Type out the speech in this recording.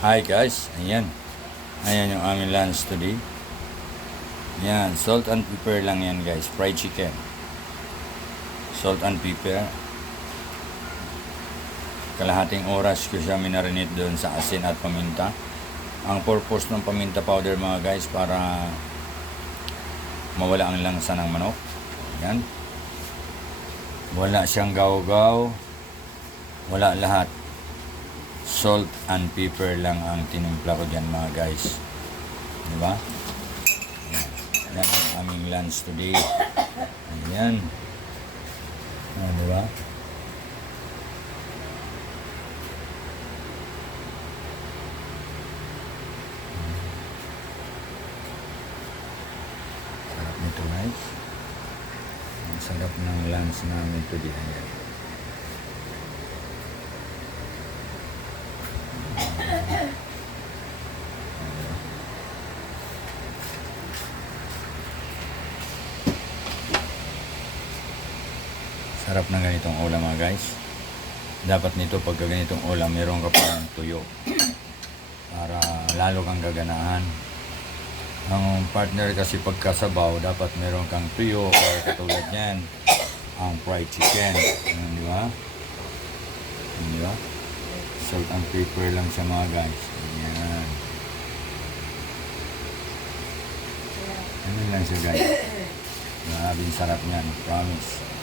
Hi guys, ayan. Ayan yung aming lunch today. Ayan, salt and pepper lang yan guys. Fried chicken. Salt and pepper. Kalahating oras ko siya minarinate doon sa asin at paminta. Ang purpose ng paminta powder mga guys para mawala ang langsa ng manok. Ayan. Wala siyang gaw-gaw. Wala lahat. Salt and pepper lang ang tinimpla ko dyan mga guys. Diba? Yan ang aming lunch today. Ayan. Diba? Sarap nito guys. Ang sarap ng lunch namin today. Ayan. Sarap ng ganitong ulam mga guys. Dapat nito pagka ganitong ulam meron ka parang tuyo para lalo kang gaganahan. Ang partner kasi pagkasabaw dapat meron kang tuyo or katulad yan ang fried chicken. Di ba? Di ba? Salt and pepper lang siya mga guys. Ayan. Ano lang siya guys. Maraming sarap niyan. Promise.